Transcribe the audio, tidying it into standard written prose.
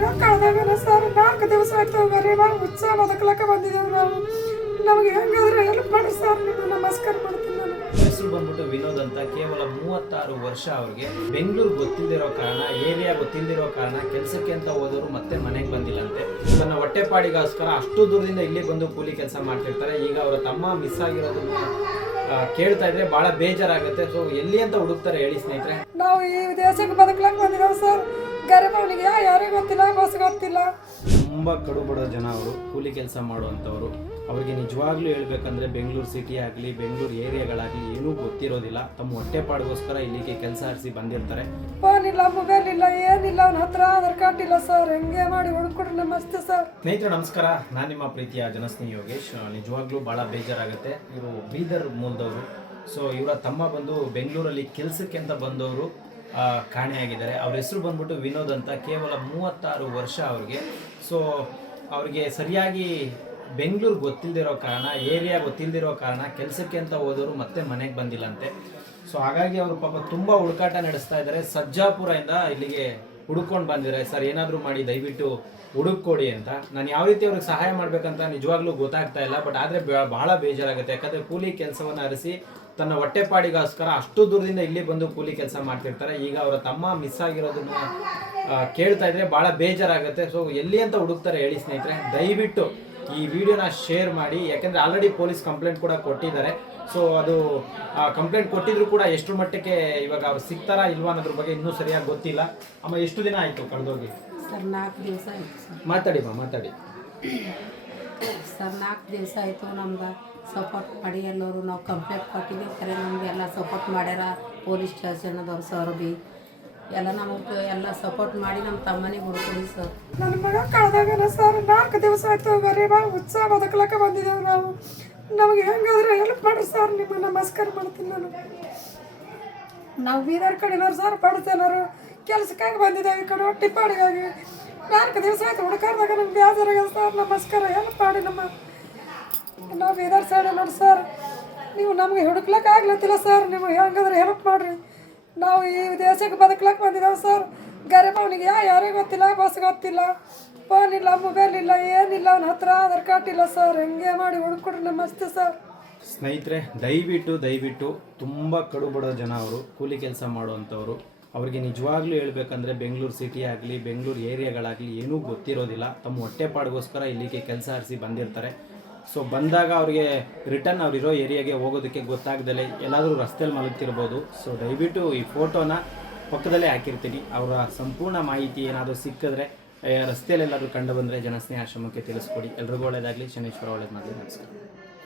ಮಗ ಕಳೆದಾಗ ಸರ್ 4 ದಿವಸ ಆಯ್ತು ಗರೀಬ ಹುಚ್ಚ ಬದುಕಲಕ್ಕ ಬಂದಿದ್ದೇವೆ ನಾವು. ನಮಗೆ ಹೆಂಗಾದ್ರೆ ಹೆಲ್ಪ್ ಮಾಡಿ ಸರ್, ನಿಮಗೆ ನಮಸ್ಕಾರ ಮಾಡ್ತೀನಿ ನಾನು. ಹೆಸರು ಬಂದ್ಬಿಟ್ಟು ವಿನೋದ್ ಅಂತ. ಕೇವಲ 36 ವರ್ಷ. ಅವ್ರಿಗೆ ಬೆಂಗಳೂರು ಗೊತ್ತಿಲ್ದಿರೋ ಕಾರಣ, ಏರಿಯಾ ಗೊತ್ತಿಲ್ದಿರೋ ಕಾರಣ ಕೆಲಸಕ್ಕೆ ಅಂತ ಹೋದವರು ಮತ್ತೆ ಮನೆಗೆ ಬಂದಿಲ್ಲಂತೆ. ತನ್ನ ಹೊಟ್ಟೆಪಾಡಿಗೋಸ್ಕರ ಅಷ್ಟು ದೂರದಿಂದ ಇಲ್ಲಿ ಬಂದು ಕೂಲಿ ಕೆಲಸ ಮಾಡ್ತಿರ್ತಾರೆ. ಈಗ ಅವರ ತಮ್ಮ ಮಿಸ್ ಆಗಿರೋದನ್ನ ಕೇಳ್ತಾ ಇದ್ರೆ ಬಹಳ ಬೇಜಾರಾಗುತ್ತೆ. ಸೊ ಎಲ್ಲಿ ಅಂತ ಹುಡುಕ್ತಾರೆ ಹೇಳಿ ಸ್ನೇಹಿತರೆ? ನಾವು ಈ ದೇಶಕ್ಕೆ ಬದುಕಲಕ್ಕೆ ಬಂದಿದ್ದೇವೆ ಸರ್. ಗರೀಬನಿಗೆ ಯಾರಿಗೂ ಗೊತ್ತಿಲ್ಲ, ಬಸ್ ಗೊತ್ತಿಲ್ಲ. ತುಂಬ ಕಡು ಬಡೋ ಜನ ಅವರು, ಕೂಲಿ ಕೆಲಸ ಮಾಡುವಂಥವ್ರು. ಅವರಿಗೆ ನಿಜವಾಗ್ಲೂ ಹೇಳ್ಬೇಕಂದ್ರೆ ಬೆಂಗಳೂರು ಸಿಟಿ ಆಗಲಿ, ಬೆಂಗಳೂರು ಏರಿಯಾಗಳಾಗಲಿ ಏನೂ ಗೊತ್ತಿರೋದಿಲ್ಲ. ತಮ್ಮ ಹೊಟ್ಟೆಪಾಡಿಗೋಸ್ಕರ ಇಲ್ಲಿಗೆ ಕೆಲಸ ಆರಿಸಿ ಬಂದಿರ್ತಾರೆ. ಫೋನ್ ಇಲ್ಲ, ಮೊಬೈಲ್ ಇಲ್ಲ, ಏನಿಲ್ಲ, ಅವನ ಹತ್ರ ಆಧಾರ್ ಕಾರ್ಡ್ ಇಲ್ಲ ಸರ್. ಹೆಂಗೆ ಮಾಡಿ ಹುಡುಕೊಡ್ರಿ ನಮಸ್ತೆ ಸರ್. ಸ್ನೇಹಿತರೆ ನಮಸ್ಕಾರ, ನಾನು ನಿಮ್ಮ ಪ್ರೀತಿಯ ಜನಸ್ನೇಹಿ ಯೋಗೇಶ್. ನಿಜವಾಗ್ಲೂ ಭಾಳ ಬೇಜಾರಾಗುತ್ತೆ. ಇವರು ಬೀದರ್ ಮೂಲದವರು. ಸೊ ಇವರ ತಮ್ಮ ಬಂದು ಬೆಂಗಳೂರಲ್ಲಿ ಕೆಲಸಕ್ಕೆ ಅಂತ ಬಂದವರು ಕಾಣೆಯಾಗಿದ್ದಾರೆ. ಅವ್ರ ಹೆಸರು ಬಂದ್ಬಿಟ್ಟು ವಿನೋದ್ ಅಂತ. ಕೇವಲ 36 ವರ್ಷ ಅವ್ರಿಗೆ. ಸೊ ಅವ್ರಿಗೆ ಸರಿಯಾಗಿ ಬೆಂಗಳೂರು ಗೊತ್ತಿಲ್ದಿರೋ ಕಾರಣ, ಏರಿಯಾ ಗೊತ್ತಿಲ್ದಿರೋ ಕಾರಣ ಕೆಲಸಕ್ಕೆ ಅಂತ ಹೋದವರು ಮತ್ತೆ ಮನೆಗೆ ಬಂದಿಲ್ಲಂತೆ. ಸೊ ಹಾಗಾಗಿ ಅವರು ಪಾಪ ತುಂಬ ಹುಡುಕಾಟ ನಡೆಸ್ತಾ ಇದ್ದಾರೆ. ಸರ್ಜಾಪುರದಿಂದ ಇಲ್ಲಿಗೆ ಹುಡುಕೊಂಡು ಬಂದಿದ್ದಾರೆ. ಸರ್ ಏನಾದರೂ ಮಾಡಿ ದಯವಿಟ್ಟು ಹುಡುಕೊಡಿ ಅಂತ. ನಾನು ಯಾವ ರೀತಿ ಅವ್ರಿಗೆ ಸಹಾಯ ಮಾಡಬೇಕಂತ ನಿಜವಾಗ್ಲೂ ಗೊತ್ತಾಗ್ತಾ ಇಲ್ಲ. ಬಟ್ ಆದರೆ ಬಹಳ ಬೇಜಾರಾಗುತ್ತೆ. ಯಾಕಂದರೆ ಕೂಲಿ ಕೆಲಸವನ್ನು ಅರಿಸಿ ತನ್ನ ಹೊಟ್ಟೆಪಾಡಿಗೋಸ್ಕರ ಅಷ್ಟು ದೂರದಿಂದ ಇಲ್ಲಿ ಬಂದು ಕೂಲಿ ಕೆಲಸ ಮಾಡ್ತಿರ್ತಾರೆ. ಈಗ ಅವರ ತಮ್ಮ ಮಿಸ್ ಆಗಿರೋದನ್ನ ಕೇಳ್ತಾ ಇದ್ರೆ ಬಹಳ ಬೇಜಾರಾಗುತ್ತೆ. ಸೊ ಎಲ್ಲಿ ಅಂತ ಹುಡುಕ್ತಾರೆ ಹೇಳಿ ಸ್ನೇಹಿತರೆ? ದಯವಿಟ್ಟು ಈ ವಿಡಿಯೋನ ಶೇರ್ ಮಾಡಿ. ಯಾಕೆಂದರೆ ಆಲ್ರೆಡಿ ಪೊಲೀಸ್ ಕಂಪ್ಲೇಂಟ್ ಕೂಡ ಕೊಟ್ಟಿದ್ದಾರೆ. ಸೊ ಅದು ಕಂಪ್ಲೇಂಟ್ ಕೊಟ್ಟಿದ್ರು ಕೂಡ ಎಷ್ಟು ಮಟ್ಟಕ್ಕೆ ಇವಾಗ ಅವ್ರು ಸಿಗ್ತಾರಾ ಇಲ್ವಾ ಅನ್ನೋದ್ರ ಬಗ್ಗೆ ಇನ್ನೂ ಸರಿಯಾಗಿ ಗೊತ್ತಿಲ್ಲ. ಅಮ್ಮ ಎಷ್ಟು ದಿನ ಆಯಿತು ಕಳೆದೋಗಿ? ಸರ್ 4 ದಿವಸ ಆಯಿತು ಸರ್. ಮಾತಾಡಿ ಸರ್ 4 ದಿವಸ ಆಯಿತು. ನಮ್ಗೆ ಸಪೋರ್ಟ್ ಮಾಡಿ ಎಲ್ಲರೂ ನಾವು ಕಂಪ್ಲೇಂಟ್ ಕೊಟ್ಟಿದ್ದೀವಿ. ಖರೆ ನಮಗೆಲ್ಲ ಸಪೋರ್ಟ್ ಮಾಡ್ಯಾರ ಪೊಲೀಸ್ ಸ್ಟೇಷನದವ್ರು ಸರ್ ಬಿ ಎಲ್ಲ ನಮಗೆ ಎಲ್ಲ ಸಪೋರ್ಟ್ ಮಾಡಿ ನಮ್ಮ ತಮ್ಮನಿಗೆ ಹುಡುಕೊಡಿ ಸರ್. ನನ್ನ ಮಗ ಕಳೆದಾಗ ಸರ್ 4 ದಿವಸ ಆಯ್ತು ಗರೀಬ ಹುಚ್ಚ ಬದುಕಲಕ್ಕ ಬಂದಿದ್ದೇವೆ ನಾವು. ನಮಗೆ ಹೆಂಗಾದ್ರೆ ಹೆಲ್ಪ್ ಮಾಡಿ ಸರ್, ನಿಮಗೆ ನಮಸ್ಕಾರ ಮಾಡ್ತೀನಿ ನಾನು. ನಾವು ಬೀದರ್ ಕಡೆನವ್ರು ಸರ್, ಬಡತನರು ಕೆಲಸಕ್ಕಾಗಿ ಬಂದಿದ್ದೇವೆ. ಈ ಕಡೆ ಹೊಟ್ಟಿಪಾಡಿಗಾಗಿ 4 ದಿವಸ ಆಯ್ತು ಹುಡುಕಾಡ್ದಾಗ ನಮ್ಗೆ ಬೇಜಾರಾಗ ಸರ್. ನಮಸ್ಕಾರ, ಹೆಲ್ಪ್ ಮಾಡಿ. ನಾವು ಬೀದರ್ ಸೈಡ್ ನೋಡಿ ಸರ್, ನೀವು ನಮಗೆ ಹುಡುಕ್ಲಕ್ಕೆ ಆಗ್ಲತ್ತಿಲ್ಲ ಸರ್. ನೀವು ಹೆಂಗಾದ್ರೆ ಹೆಲ್ಪ್ ಮಾಡಿರಿ. ನಾವು ಈ ದೇಶಕ್ಕೆ ಬದುಕಲಕ್ಕೆ ಬಂದಿದ್ದೇವೆ ಸರ್. ಗರೀಬನಿಗೆ ಯಾರಿಗೂ ಗೊತ್ತಿಲ್ಲ, ಬಸ್ ಗೊತ್ತಿಲ್ಲ, ಫೋನ್ ಇಲ್ಲ, ಮೊಬೈಲ್ ಇಲ್ಲ, ಏನಿಲ್ಲ, ಅವನ ಹತ್ರ ಆಧಾರ್ ಕಾರ್ಡ್ ಇಲ್ಲ ಸರ್. ಹೆಂಗೆ ಮಾಡಿ ಹುಡುಕೊಡ್ರಿ ನಮಸ್ತೆ ಸರ್. ಸ್ನೇಹಿತರೆ ದಯವಿಟ್ಟು ತುಂಬ ಕಡು ಬಡೋ ಜನ ಅವರು, ಕೂಲಿ ಕೆಲಸ ಮಾಡುವಂಥವ್ರು. ಅವರಿಗೆ ನಿಜವಾಗ್ಲೂ ಹೇಳ್ಬೇಕಂದ್ರೆ ಬೆಂಗಳೂರು ಸಿಟಿ ಆಗಲಿ, ಬೆಂಗಳೂರು ಏರಿಯಾಗಳಾಗಲಿ ಏನೂ ಗೊತ್ತಿರೋದಿಲ್ಲ. ತಮ್ಮ ಹೊಟ್ಟೆಪಾಡಿಗೋಸ್ಕರ ಇಲ್ಲಿಗೆ ಕೆಲಸ ಆರಿಸಿ ಬಂದಿರ್ತಾರೆ. ಸೊ ಬಂದಾಗ ಅವ್ರಿಗೆ ರಿಟರ್ನ್ ಅವರಿರೋ ಏರಿಯಾಗೆ ಹೋಗೋದಕ್ಕೆ ಗೊತ್ತಾಗ್ದಲೇ ಎಲ್ಲಾದರೂ ರಸ್ತೆಯಲ್ಲಿ ಮಲಗ್ತಿರ್ಬೋದು. ಸೊ ದಯವಿಟ್ಟು ಈ ಫೋಟೋನ ಪಕ್ಕದಲ್ಲೇ ಹಾಕಿರ್ತೀನಿ. ಅವರ ಸಂಪೂರ್ಣ ಮಾಹಿತಿ ಏನಾದರೂ ಸಿಕ್ಕಿದ್ರೆ ರಸ್ತೆಯಲ್ಲಿ ಎಲ್ಲಾದರೂ ಕಂಡು ಬಂದರೆ ಜನಸ್ನೇಹ ಆಶ್ರಮಕ್ಕೆ ತಿಳಿಸ್ಕೊಡಿ. ಎಲ್ರಿಗೂ ಒಳ್ಳೆಯದಾಗಲಿ. ಶನೇಶ್ವರ ಒಳ್ಳೇದು ಮಾಡಲಿ. ನಮಸ್ಕಾರ.